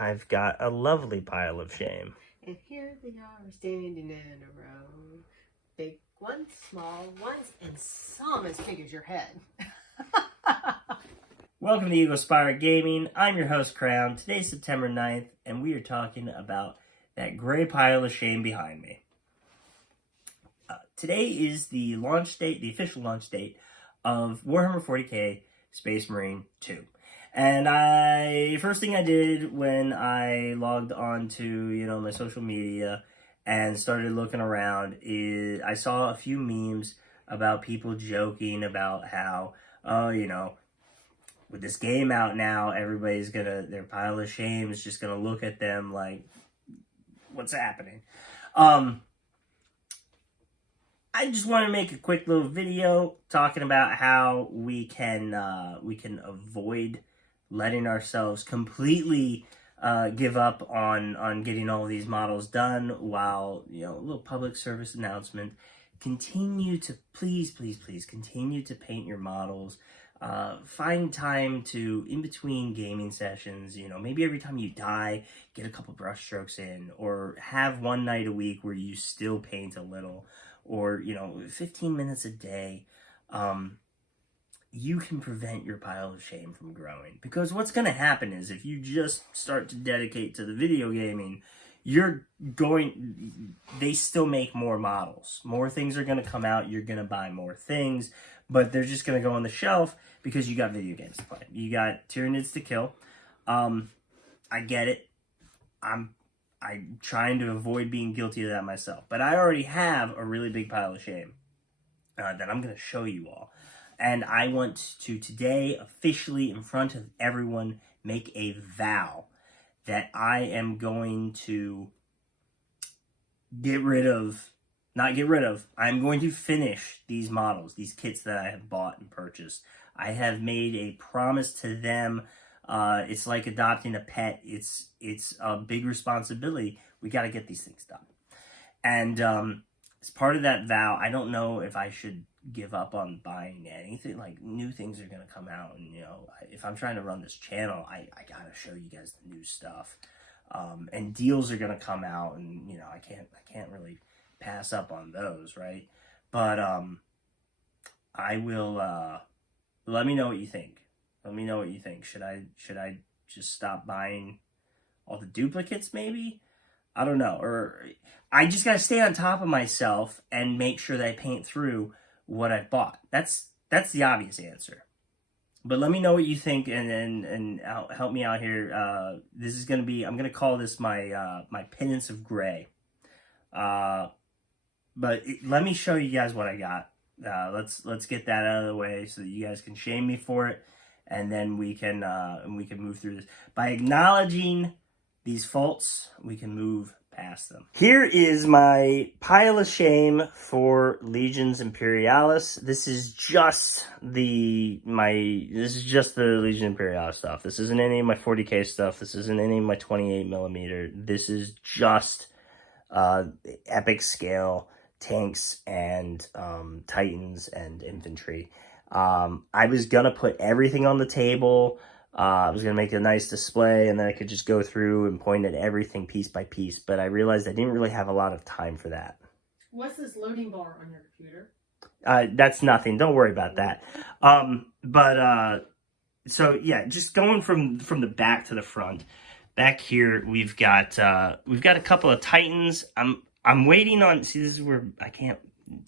I've got a lovely pile of shame. And here they are standing in a row. Big ones, small ones, and some as big as your head. Welcome to Eagle Spire Gaming. I'm your host, Crown. Today's September 9th, and we are talking about that gray pile of shame behind me. Today is the launch date, the official launch date of Warhammer 40k Space Marine 2. And first thing I did when I logged on to, my social media and started looking around is I saw a few memes about people joking about how, with this game out now, everybody's their pile of shame is just gonna look at them like, what's happening? I just want to make a quick little video talking about how we can avoid letting ourselves completely give up on getting all of these models done while, a little public service announcement. Continue to, please continue to paint your models. Find time to, in between gaming sessions, maybe every time you die, get a couple brush strokes in, or have one night a week where you still paint a little, or, 15 minutes a day. You can prevent your pile of shame from growing. Because what's going to happen is if you just start to dedicate to the video gaming, they still make more models. More things are going to come out. You're going to buy more things, but they're just going to go on the shelf because you got video games to play. You got Tyranids to kill. I get it. I'm trying to avoid being guilty of that myself, but I already have a really big pile of shame that I'm going to show you all. And I want to today officially in front of everyone make a vow that I am going to I'm going to finish these models, these kits that I have bought and purchased. I have made a promise to them. It's like adopting a pet. It's a big responsibility. We got to get these things done. And as part of that vow, I don't know if I should give up on buying anything. Like, new things are going to come out. And, if I'm trying to run this channel, I got to show you guys the new stuff. And deals are going to come out. And, I can't really pass up on those, right? But I will, let me know what you think. Let me know what you think. Should I just stop buying all the duplicates maybe? I don't know. Or I just got to stay on top of myself and make sure that I paint through what I've bought. That's the obvious answer. But let me know what you think and help me out here. This is going to be, I'm going to call this my my Penance of Gray. Let me show you guys what I got. Let's get that out of the way so that you guys can shame me for it. And then we can move through this. By acknowledging these faults, we can move past them. Here is my pile of shame for Legions Imperialis. This is just the Legion Imperialis stuff. This isn't any of my 40k stuff. This isn't any of my 28mm. This is just epic scale tanks and titans and infantry. I was gonna put everything on the table. I was gonna make a nice display, and then I could just go through and point at everything piece by piece. But I realized I didn't really have a lot of time for that. What's this loading bar on your computer? That's nothing. Don't worry about that. So yeah, just going from the back to the front. Back here, we've got a couple of titans. I'm waiting on. See, this is where I can't.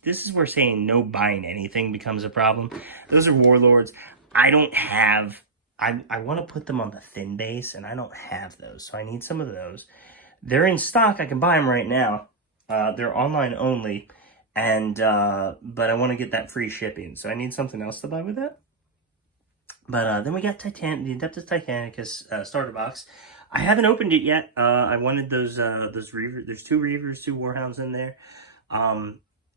This is where saying no buying anything becomes a problem. Those are warlords. I don't have... I want to put them on the thin base, and I don't have those. So I need some of those. They're in stock. I can buy them right now. They're online only. And but I want to get that free shipping. So I need something else to buy with that. But then we got the Adeptus Titanicus starter box. I haven't opened it yet. I wanted those Reavers. There's 2 Reavers, 2 Warhounds in there.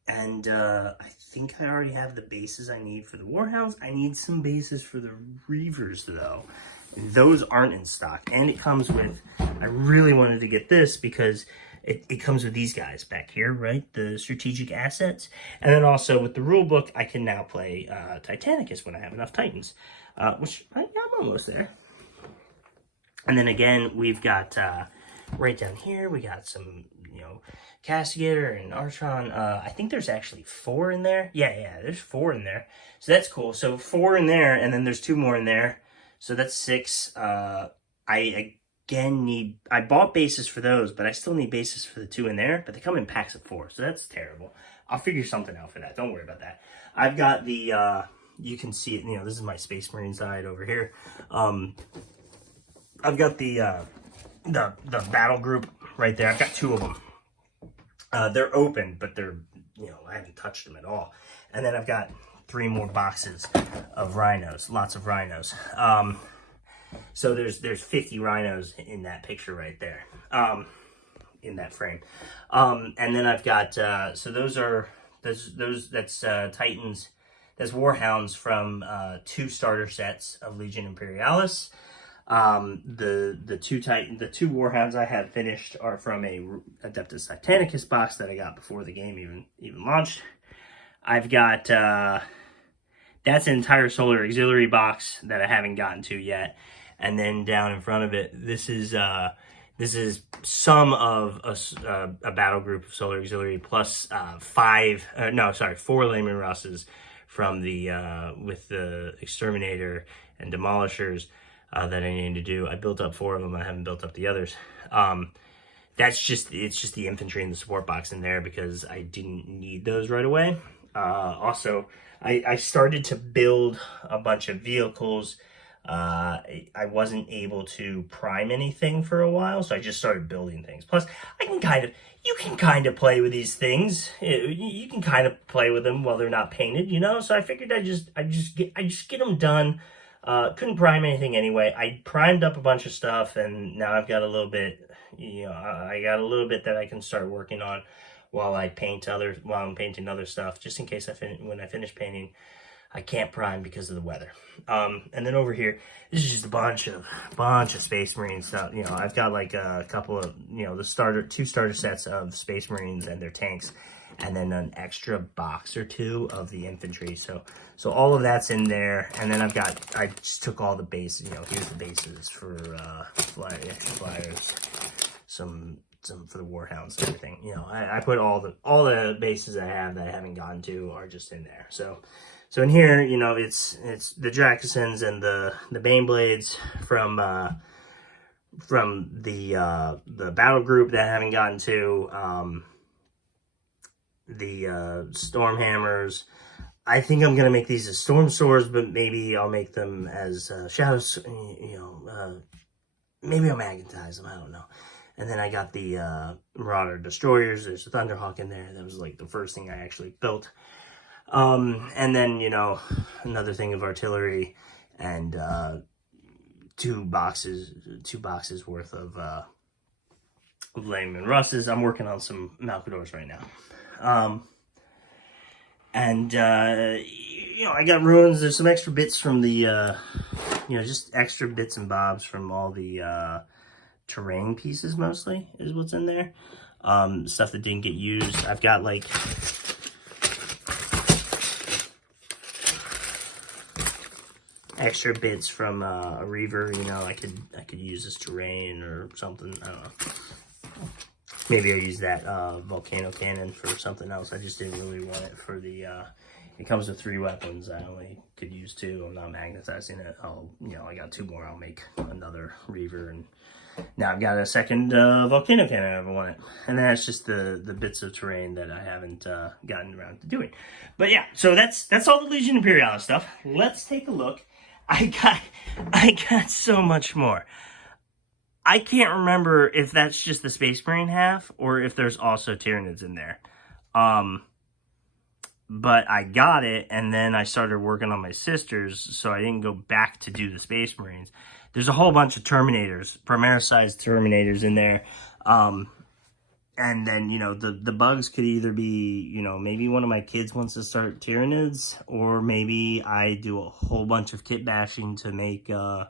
And I think I already have the bases I need for the Warhounds. I need some bases for the Reavers, though. And those aren't in stock. And it comes with... I really wanted to get this because it comes with these guys back here, right? The strategic assets. And then also with the rule book, I can now play Titanicus when I have enough Titans. Which, I'm almost there. And then again, we've got right down here, we got some, you know, Castigator and Archon. I think there's actually 4 in there. Yeah, there's 4 in there. So that's cool. So 4 in there, and then there's 2 more in there. So that's 6. I again I bought bases for those, but I still need bases for the 2 in there. But they come in packs of 4, so that's terrible. I'll figure something out for that. Don't worry about that. I've got the, you can see it, you know, this is my Space Marine side over here. I've got the battle group right there. I've got 2 of them. They're open, but they're, you know, I haven't touched them at all. And then I've got 3 more boxes of rhinos, lots of rhinos. So there's 50 rhinos in that picture right there, in that frame. And then I've got, so that's Titans, that's Warhounds from 2 starter sets of Legion Imperialis. The 2 Warhounds I have finished are from a Adeptus Titanicus box that I got before the game even launched. I've got, that's an entire Solar Auxiliary box that I haven't gotten to yet. And then down in front of it, this is some of a battle group of Solar Auxiliary plus 4 Layman Russes from the with the Exterminator and Demolishers that I need to do. I built up 4 of them. I haven't built up the others. It's just the infantry and the support box in there because I didn't need those right away. Also, I started to build a bunch of vehicles. I wasn't able to prime anything for a while, so I just started building things. Plus, you can kind of play with these things. You can kind of play with them while they're not painted, you know. So I figured I just get them done. Couldn't prime anything anyway. I primed up a bunch of stuff, and now I've got a little bit, you know, I got a little bit that I can start working on while I'm painting other stuff, just in case when I finish painting, I can't prime because of the weather. And then over here, this is just a bunch of Space Marine stuff. You know, I've got like a couple of, you know, 2 starter sets of Space Marines and their tanks, and then an extra box or 2 of the infantry. So all of that's in there. And then I just took all the bases, you know, here's the bases for extra flyers, some for the Warhounds and everything. You know, I put all the bases I have that I haven't gotten to are just in there. So in here, you know, it's the Dracusans and the Baneblades from the battle group that I haven't gotten to, the Stormhammers. I think I'm gonna make these as Storm Swords, but maybe I'll make them as Shadows. You know, maybe I'll magnetize them. I don't know. And then I got the Marauder Destroyers. There's a Thunderhawk in there. That was like the first thing I actually built. And then, you know, another thing of artillery and 2 boxes worth of Layman Russes. I'm working on some Malcadors right now. You know, I got ruins. There's some extra bits from the, you know, just extra bits and bobs from all the terrain pieces mostly is what's in there. Stuff that didn't get used. I've got like extra bits from a Reaver, you know, I could use this terrain or something. I don't know. Maybe I'll use that volcano cannon for something else. I just didn't really want it for the. It comes with 3 weapons. I only could use 2. I'm not magnetizing it. You know, I got 2 more. I'll make another Reaver, and now I've got a second volcano cannon if I want it. And then that's just the bits of terrain that I haven't gotten around to doing. But yeah, so that's all the Legion Imperialis stuff. Let's take a look. I got so much more. I can't remember if that's just the Space Marine half or if there's also Tyranids in there. But I got it, and then I started working on my sisters, so I didn't go back to do the Space Marines. There's a whole bunch of Terminators, Primaris-sized Terminators in there. And then, you know, the bugs could either be, you know, maybe one of my kids wants to start Tyranids, or maybe I do a whole bunch of kit bashing to make a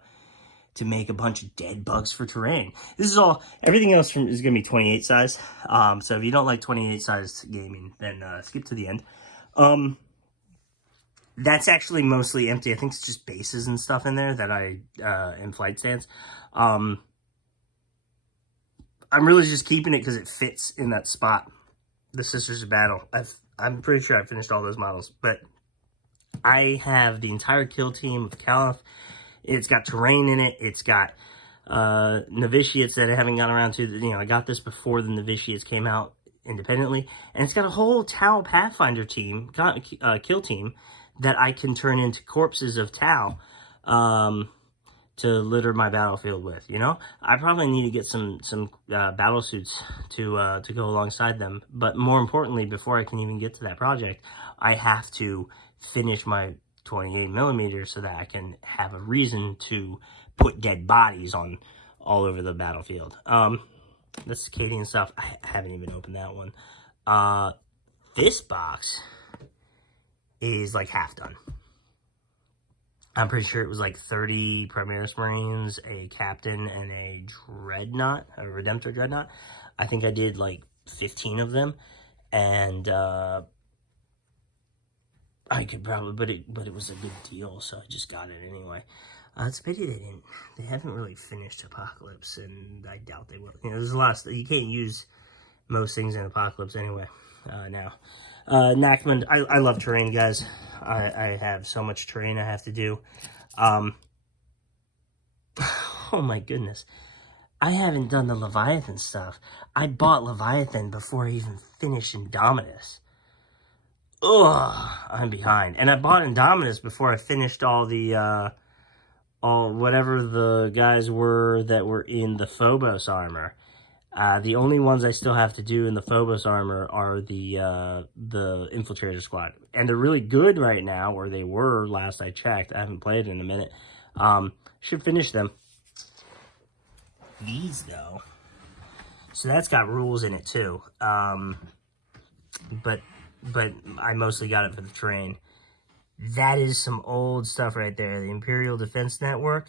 bunch of dead bugs for terrain. This is all, everything else is going to be 28 size. So if you don't like 28 size gaming, then skip to the end. That's actually mostly empty. I think it's just bases and stuff in there that and flight stands. I'm really just keeping it because it fits in that spot. The Sisters of Battle. I'm pretty sure I finished all those models, but I have the entire kill team of Caliph. It's got terrain in it. It's got novitiates that I haven't gotten around to. You know, I got this before the novitiates came out independently, and it's got a whole Tau Pathfinder team, kill team, that I can turn into corpses of Tau to litter my battlefield with. You know, I probably need to get some battle suits to go alongside them. But more importantly, before I can even get to that project, I have to finish my 28mm so that I can have a reason to put dead bodies on all over the battlefield. This Cadian stuff, I haven't even opened that one. This box is like half done. I'm pretty sure it was like 30 Primaris Marines, a Captain, and a Dreadnought, a Redemptor Dreadnought. I think I did like 15 of them, and I could probably, but it was a good deal, so I just got it anyway. It's a pity they haven't really finished Apocalypse, and I doubt they will. You know, there's a lot of stuff. You can't use most things in Apocalypse anyway, now. Nachman, I love terrain, guys. I have so much terrain I have to do. Oh my goodness. I haven't done the Leviathan stuff. I bought Leviathan before I even finished Indominus. Ugh, I'm behind. And I bought Indominus before I finished all the, whatever the guys were that were in the Phobos armor. The only ones I still have to do in the Phobos armor are the Infiltrator Squad. And they're really good right now, or they were last I checked. I haven't played in a minute. Should finish them. These, though. So that's got rules in it, too. But I mostly got it for the terrain. That is some old stuff right there. The Imperial Defense Network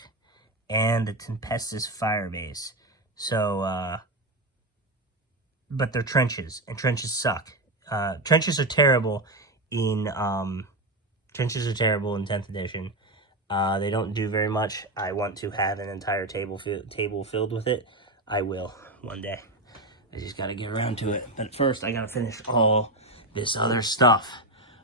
and the Tempestus Firebase. So, but they're trenches, and trenches suck. Trenches are terrible in 10th edition. They don't do very much. I want to have an entire table filled with it. I will one day. I just got to get around to it. But first, I got to finish all this other stuff.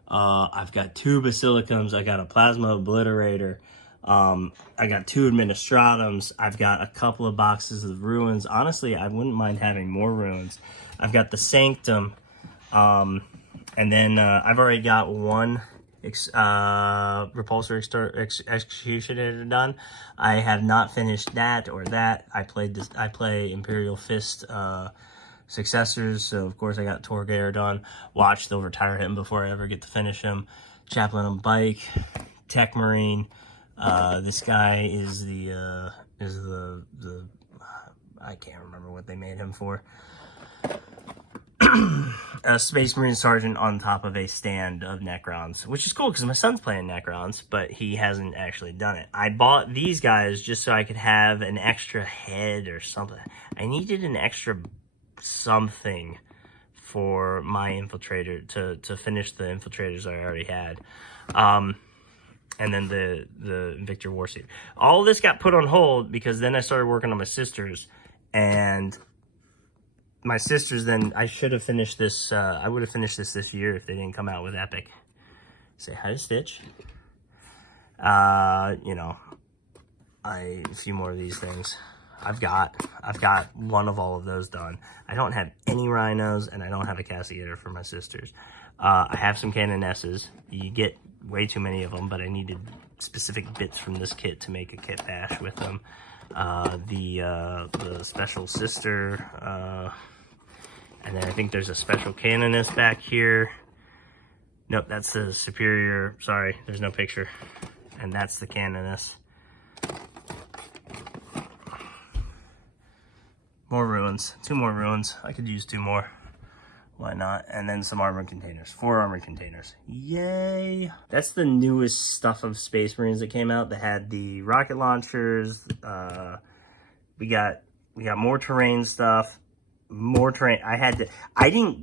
I've got 2 Basilicums. I got a Plasma Obliterator. I got 2 Administratums. I've got a couple of boxes of Ruins. Honestly, I wouldn't mind having more Ruins. I've got the Sanctum. And then I've already got 1 Repulsor Executioner done. I have not finished that or that. I play Imperial Fist successors, so of course I got Torgeir done. Watch, they'll retire him before I ever get to finish him. Chaplain on Bike, Tech Marine. This guy is the I can't remember what they made him for. A Space Marine Sergeant on top of a stand of Necrons, which is cool because my son's playing Necrons, but he hasn't actually done it. I bought these guys just so I could have an extra head or something. I needed an extra something for my infiltrator to finish the infiltrators I already had. And then the Victor Warsuit. All of this got put on hold because then I started working on my sisters, and my sisters, then I should have finished this. I would have finished this year if they didn't come out with Epic. Say hi to Stitch. You know, a few more of these things. I've got 1 of all of those done. I don't have any Rhinos, and I don't have a Cassiator for my sisters. I have some Canonesses. You get way too many of them, but I needed specific bits from this kit to make a kit bash with them. The special sister, and then I think there's a special Canoness back here. Nope, that's the superior. Sorry, there's no picture. And that's the Canoness. More Ruins. 2 more Ruins. I could use 2 more. Why not? And then some armor containers. 4 armor containers. Yay! That's the newest stuff of Space Marines that came out. That had the rocket launchers. We got more terrain stuff. More terrain.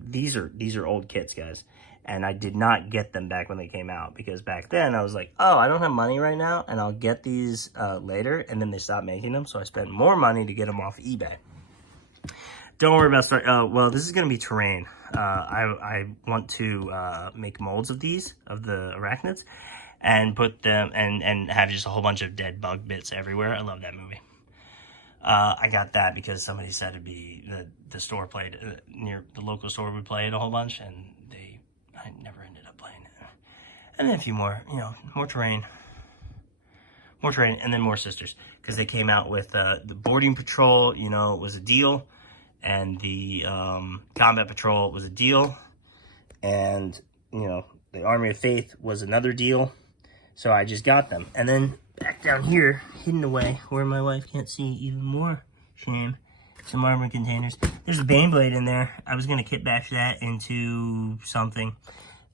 These are old kits, guys. And I did not get them back when they came out, because back then I was like, oh, I don't have money right now, and I'll get these later. And then they stopped making them, so I spent more money to get them off eBay. Don't worry about well, this is going to be terrain. I want to make molds of these, of the arachnids, and put them, and have just a whole bunch of dead bug bits everywhere. I love that movie. I got that because somebody said it'd be, the store played, near the local store would play it a whole bunch, and I never ended up playing it. And then a few more, more terrain, and then more sisters, because they came out with the boarding patrol, was a deal, and the combat patrol was a deal, and the Army of Faith was another deal. So I just got them. And then back down here, hidden away, where my wife can't see even more, shame, some armor containers. There's a Baneblade in there. I was going to kit bash that into something.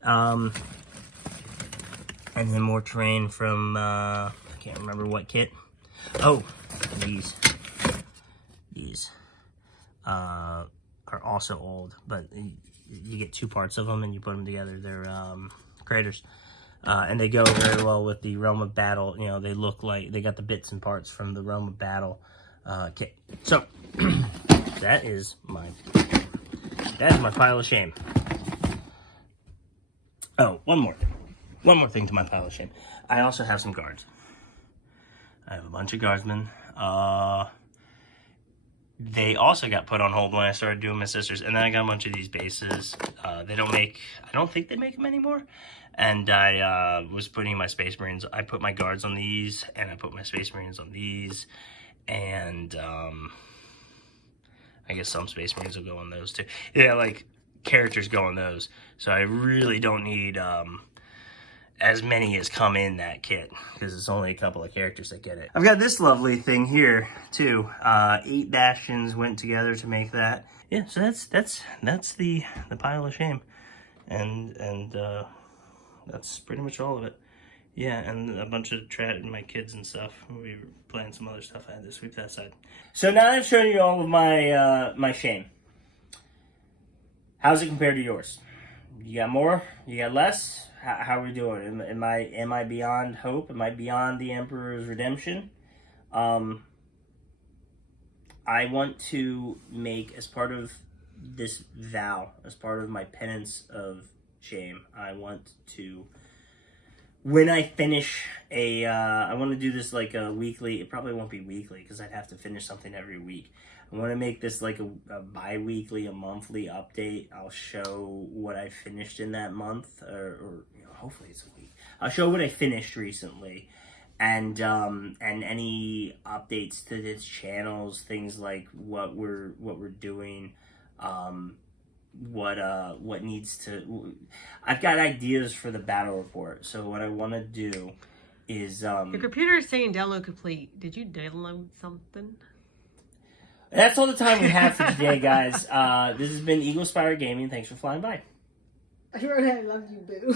And then more terrain from, I can't remember what kit. Oh, these. These are also old, but you get 2 parts of them and you put them together. They're craters. And they go very well with the Realm of Battle. They look like they got the bits and parts from the Realm of Battle kit. So that is my pile of shame. Oh, one more thing to my pile of shame. I also have some guards. I have a bunch of guardsmen. They also got put on hold when I started doing my sisters, and then I got a bunch of these bases. I don't think they make them anymore. And I was putting my Space Marines, I put my guards on these, and I put my Space Marines on these, and I guess some Space Marines will go on those too. Yeah, like, characters go on those, so I really don't need as many as come in that kit, because it's only a couple of characters that get it. I've got this lovely thing here, too. 8 bastions went together to make that. Yeah, so that's the pile of shame. And that's pretty much all of it. Yeah, and a bunch of my kids and stuff. We were playing some other stuff. I had to sweep that side. So now I've shown you all of my my shame. How's it compared to yours? You got more? You got less? How are we doing? Am I beyond hope? Am I beyond the Emperor's redemption? I want to make, as part of this vow, as part of my penance of shame, I want to, when I finish I want to do this like a weekly. It probably won't be weekly because I'd have to finish something every week. I want to make this like a bi-weekly, a monthly update. I'll show what I finished in that month, or hopefully it's a week. I'll show what I finished recently, and any updates to this channels, things like what we're doing, what needs to. I've got ideas for the battle report. So what I want to do is your computer is saying download complete. Did you download something? That's all the time we have for today, guys. This has been Eagle Spire Gaming. Thanks for flying by. I wrote I love you, boo.